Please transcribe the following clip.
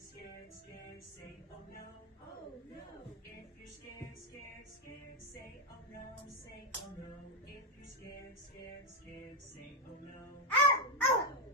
scared, scared, scared, say oh no. Oh no. If you're scared, scared, scared, say oh no, say oh no. If you're scared, scared, scared, say oh no. Oh no.